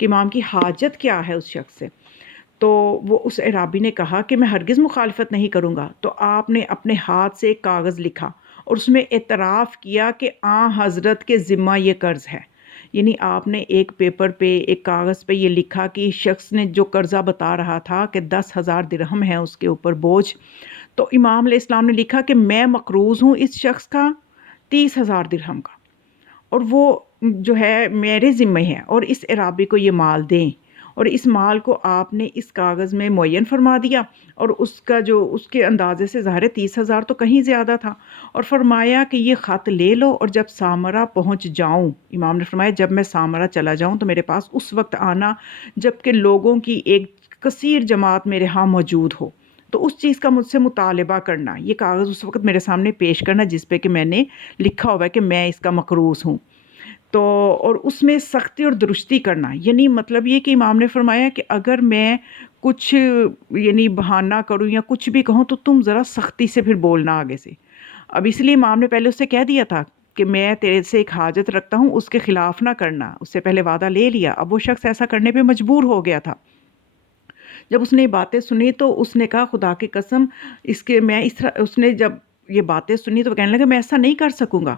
کہ امام کی حاجت کیا ہے اس شخص سے. تو وہ اس اعرابی نے کہا کہ میں ہرگز مخالفت نہیں کروں گا. تو آپ نے اپنے ہاتھ سے ایک کاغذ لکھا اور اس میں اعتراف کیا کہ حضرت کے ذمہ یہ قرض ہے. یعنی آپ نے ایک پیپر پہ، ایک کاغذ پہ یہ لکھا کہ شخص نے جو قرضہ بتا رہا تھا کہ 10,000 درہم ہے اس کے اوپر بوجھ، تو امام علیہ السلام نے لکھا کہ میں مقروض ہوں اس شخص کا 30,000 درہم کا، اور وہ جو ہے میرے ذمہ ہے، اور اس اعرابی کو یہ مال دیں. اور اس مال کو آپ نے اس کاغذ میں معین فرما دیا، اور اس کا جو اس کے اندازے سے ظاہر 30,000 تو کہیں زیادہ تھا، اور فرمایا کہ یہ خط لے لو اور جب سامرا پہنچ جاؤں، امام نے فرمایا جب میں سامرا چلا جاؤں تو میرے پاس اس وقت آنا جب کہ لوگوں کی ایک کثیر جماعت میرے ہاں موجود ہو، تو اس چیز کا مجھ سے مطالبہ کرنا، یہ کاغذ اس وقت میرے سامنے پیش کرنا جس پہ کہ میں نے لکھا ہوا ہے کہ میں اس کا مقروض ہوں. تو اور اس میں سختی اور درستی کرنا، یعنی مطلب یہ کہ امام نے فرمایا کہ اگر میں کچھ یعنی بہانہ کروں یا کچھ بھی کہوں تو تم ذرا سختی سے پھر بولنا آگے سے. اب اس لیے امام نے پہلے اس سے کہہ دیا تھا کہ میں تیرے سے ایک حاجت رکھتا ہوں، اس کے خلاف نہ کرنا، اس سے پہلے وعدہ لے لیا. اب وہ شخص ایسا کرنے پہ مجبور ہو گیا تھا. جب اس نے یہ باتیں سنی تو اس نے کہا خدا کی قسم اس کے میں اس طرح، اس نے جب یہ باتیں سنی تو وہ کہنے لگا میں ایسا نہیں کر سکوں گا.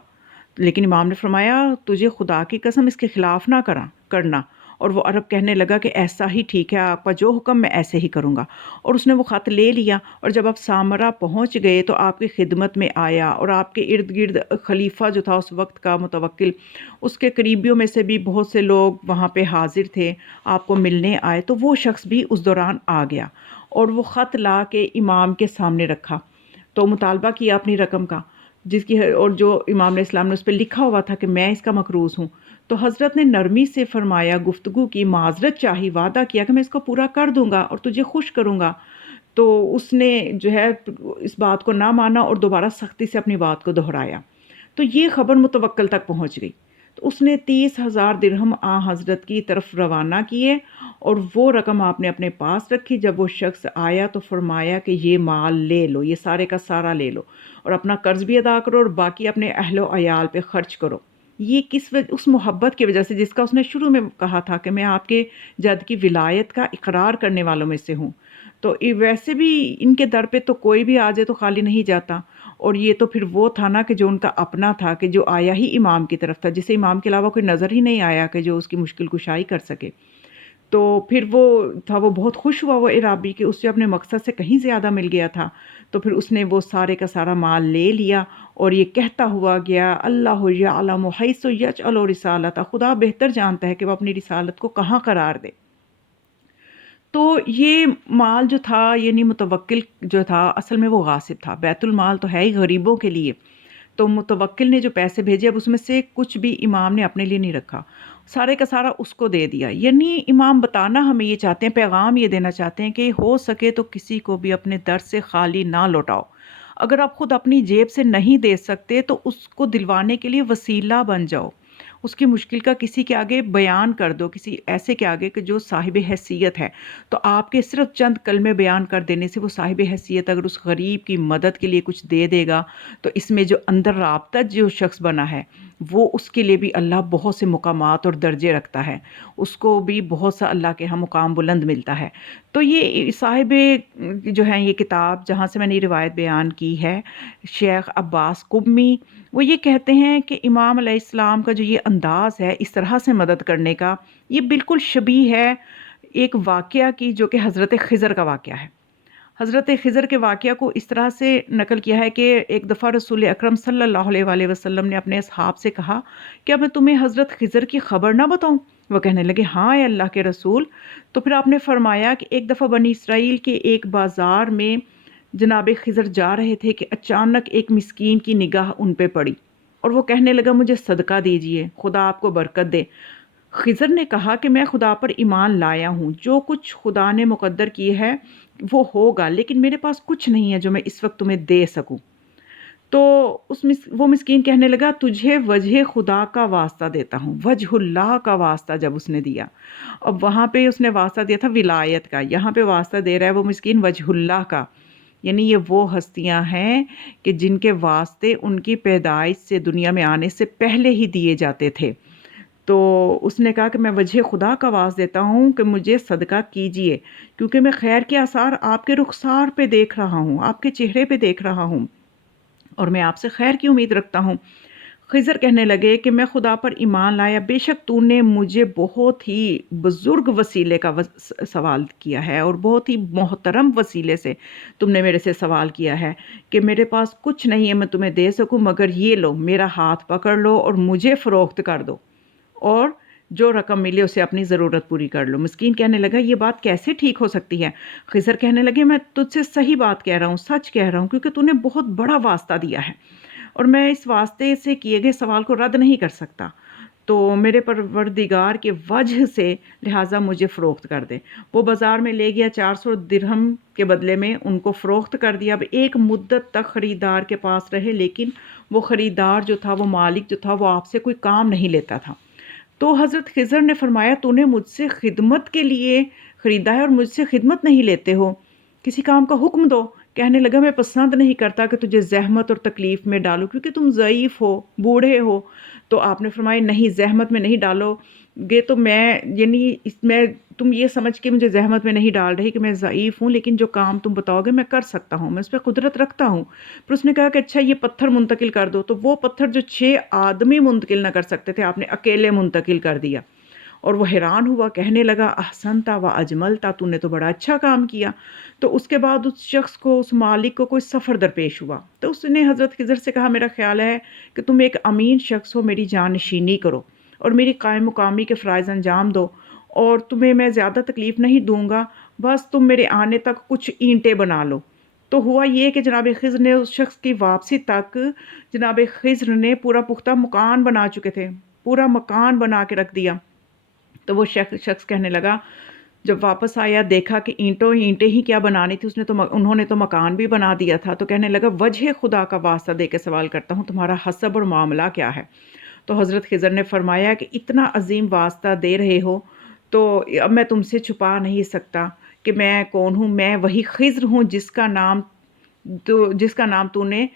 لیکن امام نے فرمایا تجھے خدا کی قسم اس کے خلاف نہ کرنا. اور وہ عرب کہنے لگا کہ ایسا ہی ٹھیک ہے، آپ کا جو حکم میں ایسے ہی کروں گا. اور اس نے وہ خط لے لیا، اور جب آپ سامرا پہنچ گئے تو آپ کی خدمت میں آیا، اور آپ کے ارد گرد خلیفہ جو تھا اس وقت کا متوکل، اس کے قریبیوں میں سے بھی بہت سے لوگ وہاں پہ حاضر تھے، آپ کو ملنے آئے. تو وہ شخص بھی اس دوران آ گیا اور وہ خط لا کے امام کے سامنے رکھا. تو مطالبہ کیا اپنی رقم کا، جس کی اور جو امام علیہ السلام نے اس پہ لکھا ہوا تھا کہ میں اس کا مقروض ہوں. تو حضرت نے نرمی سے فرمایا، گفتگو کی، معذرت چاہی، وعدہ کیا کہ میں اس کو پورا کر دوں گا اور تجھے خوش کروں گا. تو اس نے جو ہے اس بات کو نہ مانا اور دوبارہ سختی سے اپنی بات کو دہرایا. تو یہ خبر متوکل تک پہنچ گئی. تو اس نے 30,000 درہم حضرت کی طرف روانہ کیے، اور وہ رقم آپ نے اپنے پاس رکھی. جب وہ شخص آیا تو فرمایا کہ یہ مال لے لو، یہ سارے کا سارا لے لو، اور اپنا قرض بھی ادا کرو اور باقی اپنے اہل و عیال پہ خرچ کرو. یہ کس وجہ؟ اس محبت کی وجہ سے جس کا اس نے شروع میں کہا تھا کہ میں آپ کے جد کی ولایت کا اقرار کرنے والوں میں سے ہوں. تو ویسے بھی ان کے در پہ تو کوئی بھی آ جائے تو خالی نہیں جاتا، اور یہ تو پھر وہ تھا نا کہ جو ان کا اپنا تھا، کہ جو آیا ہی امام کی طرف تھا، جسے امام کے علاوہ کوئی نظر ہی نہیں آیا کہ جو اس کی مشکل کشائی کر سکے. تو پھر وہ تھا، وہ بہت خوش ہوا وہ اعرابی کہ اس سے اپنے مقصد سے کہیں زیادہ مل گیا تھا. تو پھر اس نے وہ سارے کا سارا مال لے لیا اور یہ کہتا ہوا گیا اللہ یعلم حیث یجعل رسالتہ، خدا بہتر جانتا ہے کہ وہ اپنی رسالت کو کہاں قرار دے. تو یہ مال جو تھا یعنی متوکل جو تھا اصل میں وہ غاصب تھا. بیت المال تو ہے ہی غریبوں کے لیے، تو متوکل نے جو پیسے بھیجے اب اس میں سے کچھ بھی امام نے اپنے لیے نہیں رکھا، سارے کا سارا اس کو دے دیا. یعنی امام بتانا ہمیں یہ چاہتے ہیں، پیغام یہ دینا چاہتے ہیں کہ ہو سکے تو کسی کو بھی اپنے در سے خالی نہ لوٹاؤ. اگر آپ خود اپنی جیب سے نہیں دے سکتے تو اس کو دلوانے کے لیے وسیلہ بن جاؤ، اس کی مشکل کا کسی کے آگے بیان کر دو، کسی ایسے کے آگے کہ جو صاحب حیثیت ہے. تو آپ کے صرف چند کلمے بیان کر دینے سے وہ صاحب حیثیت اگر اس غریب کی مدد کے لیے کچھ دے دے گا تو اس میں جو اندر رابطہ جو شخص بنا ہے وہ اس کے لیے بھی اللہ بہت سے مقامات اور درجے رکھتا ہے، اس کو بھی بہت سا اللہ کے ہاں مقام بلند ملتا ہے. تو یہ صاحب جو ہیں یہ کتاب جہاں سے میں نے یہ روایت بیان کی ہے، شیخ عباس قمی، وہ یہ کہتے ہیں کہ امام علیہ السلام کا جو یہ انداز ہے اس طرح سے مدد کرنے کا، یہ بالکل شبیہ ہے ایک واقعہ کی جو کہ حضرت خضر کا واقعہ ہے. حضرت خضر کے واقعہ کو اس طرح سے نقل کیا ہے کہ ایک دفعہ رسول اکرم صلی اللہ علیہ وآلہ وسلم نے اپنے اصحاب سے کہا کیا میں تمہیں حضرت خضر کی خبر نہ بتاؤں؟ وہ کہنے لگے ہاں اے اللہ کے رسول. تو پھر آپ نے فرمایا کہ ایک دفعہ بنی اسرائیل کے ایک بازار میں جناب خضر جا رہے تھے کہ اچانک ایک مسکین کی نگاہ ان پہ پڑی اور وہ کہنے لگا مجھے صدقہ دیجئے، خدا آپ کو برکت دے. خضر نے کہا کہ میں خدا پر ایمان لایا ہوں، جو کچھ خدا نے مقدر کی ہے وہ ہوگا، لیکن میرے پاس کچھ نہیں ہے جو میں اس وقت تمہیں دے سکوں. تو وہ مسکین کہنے لگا تجھے وجہ خدا کا واسطہ دیتا ہوں. وجہ اللہ کا واسطہ جب اس نے دیا، اب وہاں پہ اس نے واسطہ دیا تھا ولایت کا، یہاں پہ واسطہ دے رہا ہے وہ مسکین وجہ اللہ کا. یعنی یہ وہ ہستیاں ہیں کہ جن کے واسطے ان کی پیدائش سے دنیا میں آنے سے پہلے ہی دیے جاتے تھے. تو اس نے کہا کہ میں وجہ خدا کا واس دیتا ہوں کہ مجھے صدقہ کیجیے، کیونکہ میں خیر کے آثار آپ کے رخسار پہ دیکھ رہا ہوں، آپ کے چہرے پہ دیکھ رہا ہوں، اور میں آپ سے خیر کی امید رکھتا ہوں۔ خضر کہنے لگے کہ میں خدا پر ایمان لایا، بے شک تو نے مجھے بہت ہی بزرگ وسیلے کا سوال کیا ہے، اور بہت ہی محترم وسیلے سے تم نے میرے سے سوال کیا ہے کہ میرے پاس کچھ نہیں ہے میں تمہیں دے سکوں، مگر یہ لو، میرا ہاتھ پکڑ لو اور مجھے فروخت کر دو، اور جو رقم ملے اسے اپنی ضرورت پوری کر لو۔ مسکین کہنے لگا یہ بات کیسے ٹھیک ہو سکتی ہے؟ خضر کہنے لگے میں تجھ سے صحیح بات کہہ رہا ہوں، سچ کہہ رہا ہوں، کیونکہ تو نے بہت بڑا واسطہ دیا ہے، اور میں اس واسطے سے کیے گئے سوال کو رد نہیں کر سکتا، تو میرے پروردگار کے وجہ سے لہٰذا مجھے فروخت کر دے۔ وہ بازار میں لے گیا، 400 درہم کے بدلے میں ان کو فروخت کر دیا۔ اب ایک مدت تک خریدار کے پاس رہے، لیکن وہ خریدار جو تھا، وہ مالک جو تھا، وہ آپ سے کوئی کام نہیں لیتا تھا۔ تو حضرت خضر نے فرمایا تو نے مجھ سے خدمت کے لیے خریدا ہے اور مجھ سے خدمت نہیں لیتے ہو، کسی کام کا حکم دو۔ کہنے لگا میں پسند نہیں کرتا کہ تجھے زحمت اور تکلیف میں ڈالوں، کیونکہ تم ضعیف ہو، بوڑھے ہو۔ تو آپ نے فرمایا نہیں، زحمت میں نہیں ڈالو گے تو میں تم یہ سمجھ کے مجھے زحمت میں نہیں ڈال رہی کہ میں ضعیف ہوں، لیکن جو کام تم بتاؤ گے میں کر سکتا ہوں، میں اس پہ قدرت رکھتا ہوں۔ پھر اس نے کہا کہ اچھا یہ پتھر منتقل کر دو، تو وہ پتھر جو 6 آدمی منتقل نہ کر سکتے تھے، آپ نے اکیلے منتقل کر دیا۔ اور وہ حیران ہوا، کہنے لگا احسنتا و اجملتا، تو نے تو بڑا اچھا کام کیا۔ تو اس کے بعد اس شخص کو، اس مالک کو کوئی سفر درپیش ہوا، تو اس نے حضرت خضر سے کہا میرا خیال ہے کہ تم ایک امین شخص ہو، میری جانشینی کرو اور میری قائم مقامی کے فرائض انجام دو، اور تمہیں میں زیادہ تکلیف نہیں دوں گا، بس تم میرے آنے تک کچھ اینٹیں بنا لو۔ تو ہوا یہ کہ جناب خضر نے اس شخص کی واپسی تک جناب خضر نے پورا پختہ مکان بنا چکے تھے، پورا مکان بنا کے رکھ دیا۔ تو وہ شخص کہنے لگا جب واپس آیا، دیکھا کہ اینٹیں ہی کیا بنانی تھی، انہوں نے تو مکان بھی بنا دیا تھا، تو کہنے لگا وجہ خدا کا واسطہ دے کے سوال کرتا ہوں، تمہارا حسب اور معاملہ کیا ہے؟ تو حضرت خضر نے فرمایا کہ اتنا عظیم واسطہ دے رہے ہو تو اب میں تم سے چھپا نہیں سکتا کہ میں کون ہوں۔ میں وہی خضر ہوں جس کا نام تو نے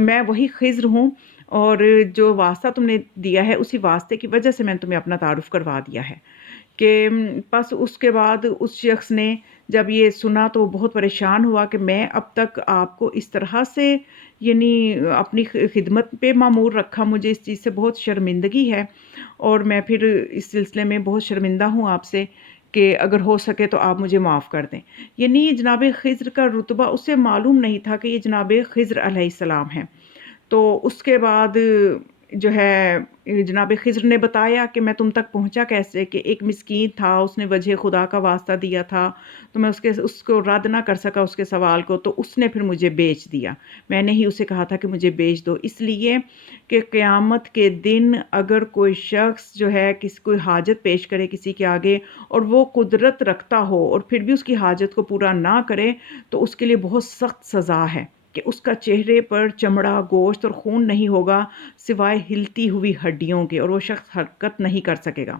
میں وہی خضر ہوں، اور جو واسطہ تم نے دیا ہے اسی واسطے کی وجہ سے میں نے تمہیں اپنا تعارف کروا دیا ہے۔ کہ پس اس کے بعد اس شخص نے جب یہ سنا تو بہت پریشان ہوا کہ میں اب تک آپ کو اس طرح سے اپنی خدمت پہ معمور رکھا، مجھے اس چیز سے بہت شرمندگی ہے، اور میں پھر اس سلسلے میں بہت شرمندہ ہوں آپ سے کہ اگر ہو سکے تو آپ مجھے معاف کر دیں۔ جناب خضر کا رتبہ اسے معلوم نہیں تھا کہ یہ جناب خضر علیہ السلام ہیں۔ تو اس کے بعد جو ہے جناب خضر نے بتایا کہ میں تم تک پہنچا کیسے، کہ ایک مسکین تھا، اس نے وجہ خدا کا واسطہ دیا تھا، تو میں اس کو رد نہ کر سکا اس کے سوال کو، تو اس نے پھر مجھے بیچ دیا۔ میں نے ہی اسے کہا تھا کہ مجھے بیچ دو، اس لیے کہ قیامت کے دن اگر کوئی شخص جو ہے کوئی حاجت پیش کرے کسی کے آگے اور وہ قدرت رکھتا ہو اور پھر بھی اس کی حاجت کو پورا نہ کرے، تو اس کے لیے بہت سخت سزا ہے کہ اس کا چہرے پر چمڑا، گوشت اور خون نہیں ہوگا سوائے ہلتی ہوئی ہڈیوں کے، اور وہ شخص حرکت نہیں کر سکے گا۔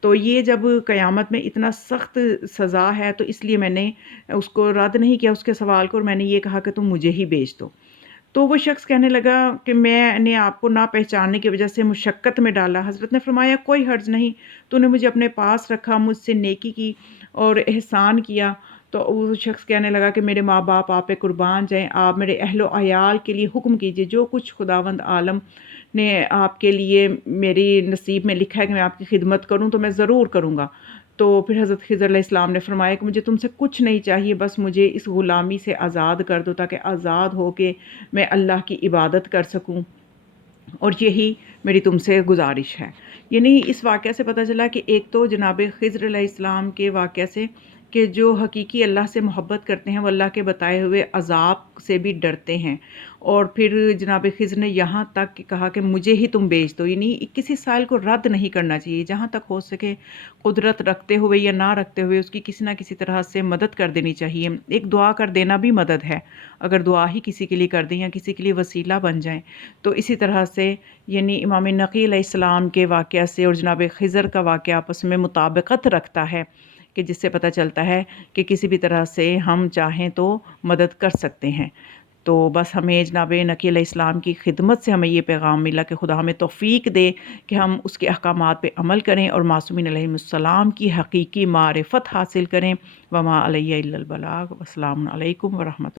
تو یہ جب قیامت میں اتنا سخت سزا ہے، تو اس لیے میں نے اس کو رد نہیں کیا اس کے سوال کو، اور میں نے یہ کہا کہ تم مجھے ہی بیچ دو۔ تو وہ شخص کہنے لگا کہ میں نے آپ کو نہ پہچاننے کی وجہ سے مشقت میں ڈالا۔ حضرت نے فرمایا کوئی حرج نہیں، تو نے مجھے اپنے پاس رکھا، مجھ سے نیکی کی اور احسان کیا۔ تو وہ شخص کہنے لگا کہ میرے ماں باپ آپ پہ قربان جائیں، آپ میرے اہل و عیال کے لیے حکم کیجئے، جو کچھ خداوند عالم نے آپ کے لیے میری نصیب میں لکھا ہے کہ میں آپ کی خدمت کروں تو میں ضرور کروں گا۔ تو پھر حضرت خضر علیہ السلام نے فرمایا کہ مجھے تم سے کچھ نہیں چاہیے، بس مجھے اس غلامی سے آزاد کر دو تاکہ آزاد ہو کے میں اللہ کی عبادت کر سکوں، اور یہی میری تم سے گزارش ہے۔ اس واقعہ سے پتہ چلا کہ ایک تو جناب خضر علیہ السلام کے واقعہ سے کہ جو حقیقی اللہ سے محبت کرتے ہیں وہ اللہ کے بتائے ہوئے عذاب سے بھی ڈرتے ہیں، اور پھر جناب خضر نے یہاں تک کہا کہ مجھے ہی تم بیچ دو، کسی سائل کو رد نہیں کرنا چاہیے، جہاں تک ہو سکے قدرت رکھتے ہوئے یا نہ رکھتے ہوئے اس کی کسی نہ کسی طرح سے مدد کر دینی چاہیے۔ ایک دعا کر دینا بھی مدد ہے، اگر دعا ہی کسی کے لیے کر دیں یا کسی کے لیے وسیلہ بن جائیں۔ تو اسی طرح سے امام نقی علیہ السلام کے واقعہ سے اور جناب خضر کا واقعہ آپس میں مطابقت رکھتا ہے، کہ جس سے پتہ چلتا ہے کہ کسی بھی طرح سے ہم چاہیں تو مدد کر سکتے ہیں۔ تو بس ہمیں جناب نقی علیہ السلام کی خدمت سے ہمیں یہ پیغام ملا کہ خدا ہمیں توفیق دے کہ ہم اس کے احکامات پہ عمل کریں اور معصومین علیہ السلام کی حقیقی معرفت حاصل کریں۔ وما علیہ الا البلاغ، والسلام علیکم ورحمۃ اللہ۔